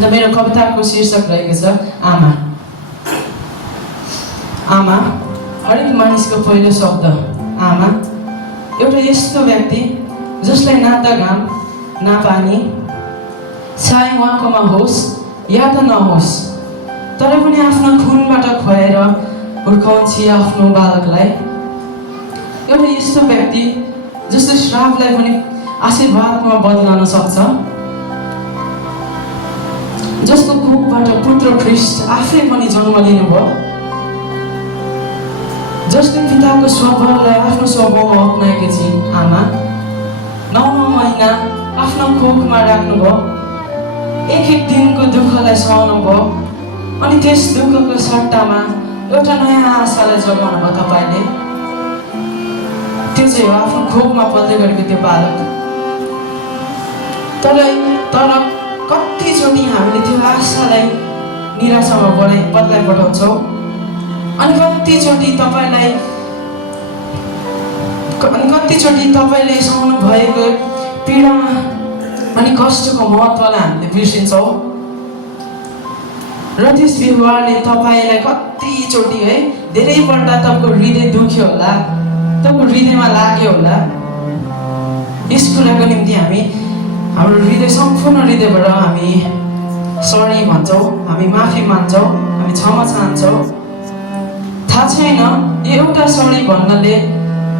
अन्त मेरो कविताको शीर्षक रहेको छ आमा। आमा हरेक मानिसको पहिलो शब्द आमा। एउटा यस्तो व्यक्ति जसलाई ना त घाम ना पानी छाया उहाँकोमा होस् या त नहोस्, तर पनि आफ्नो खुनबाट खुवाएर हुर्काउँछ आफ्नो बालकलाई। एउटा यस्तो व्यक्ति जसले श्रापलाई पनि आशीर्वादमा बदलाउन सक्छ, जसको कोखबाट पुत्र ख्रीष्ट आफै पनि जन्म लिनुभयो, जसले पिताको स्वभावलाई आफ्नो स्वभावमा अपनाएकी छिन्। आमा 9 महिना आफ्नो कोखमा राख्नुभयो, एक दिनको दुःखलाई सहनु भयो, अनि त्यस दुःखको सट्टामा एउटा नयाँ आशालाई जगाउनु भयो तपाईँले। त्यो चाहिँ हो आफ्नो खोपमा पल्दै गरेको त्यो बालक। तर कतिचोटि हामीले त्यो आशालाई निराशामा बदलाई पठाउँछौँ, अनि कतिचोटि तपाईँले सहनु भएको पीडा अनि कष्टको महत्त्वलाई हामीले बिर्सिन्छौँ, र त्यस व्यवहारले तपाईँलाई कतिचोटि है धेरैपल्ट तपाईँको हृदय दुख्यो होला, तपाईँको हृदयमा लाग्यो होला। यस कुराको निम्ति हामी हाम्रो हृदय सम्पूर्ण हृदयबाट हामी सरी भन्छौँ, हामी माफी माग्छौँ, हामी क्षमा चाहन्छौँ। थाहा छैन यो एउटा सरी भन्नाले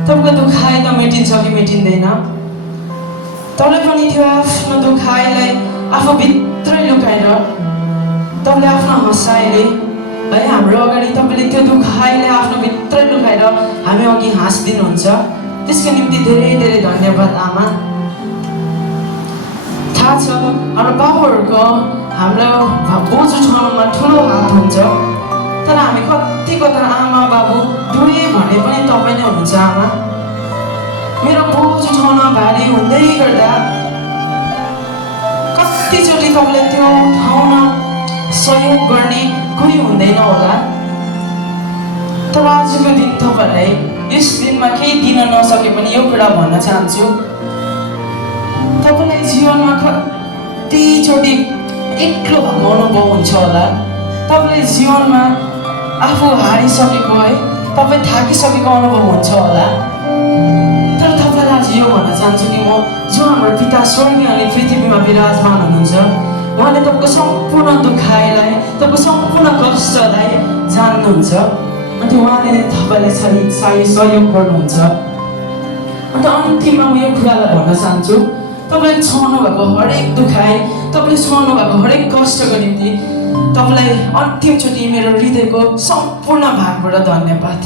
तपाईँको दुखाइ त मेटिन्छ कि मेटिँदैन, तर पनि त्यो आफ्नो दुखाइलाई आफूभित्रै लुकाएर तपाईँले आफ्नो हँसाइले है हाम्रो अगाडि तपाईँले त्यो दुखाइले आफ्नो भित्रै लुकाएर हामी अघि हाँसिदिनुहुन्छ। त्यसको निम्ति धेरै धेरै धन्यवाद आमा। थाहा छ हाम्रो बाबुहरूको हाम्रो बोझ उठाउनुमा ठुलो हात हुन्छ, तर हामी कतिको त आमा बाबु दुवै भने पनि तपाईँ नै हुनुहुन्छ आमा। मेरो बोझ उठाउन भारी हुँदै गर्दा कतिचोटि तपाईँले त्यो उठाउन सहयोग गर्ने कोही हुँदैन होला, तर आजको दिन तपाईँलाई यस दिनमा केही दिन नसके पनि यो कुरा भन्न चाहन्छु। तपाईँलाई जीवनमा कतिचोटि एक्लो भएको अनुभव हुन्छ होला, तपाईँलाई जीवनमा आफू हारिसकेको है तपाईँ थाकिसकेको अनुभव हुन्छ होला, तर तपाईँलाई आज यो भन्न चाहन्छु कि म जो हाम्रो पिता स्वर्गीय अनि पृथ्वीमा विराजमान हुनुहुन्छ, उहाँले तपाईँको सम्पूर्ण दुखाइलाई तपाईँको सम्पूर्ण कष्टलाई जान्नुहुन्छ, अन्त उहाँले तपाईँलाई सही सहयोग गर्नुहुन्छ। अन्त अन्तिममा म यो कुरालाई भन्न चाहन्छु, तपाईँले सहनु भएको हरेक दुखाइ, तपाईँले सहनु भएको हरेक कष्टको निम्ति तपाईँलाई अन्तिमचोटि मेरो हृदयको सम्पूर्ण भागबाट धन्यवाद।